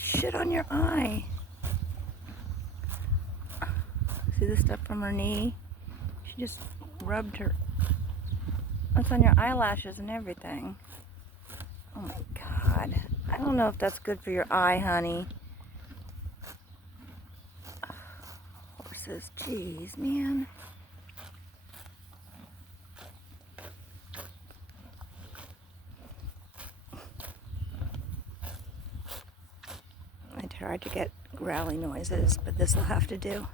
shit on your eye. See the stuff from her knee? She just rubbed her. That's on your eyelashes and everything. Oh my God. I don't know if that's good for your eye, honey. Horses, jeez, man. I tried to get growly noises, but this will have to do.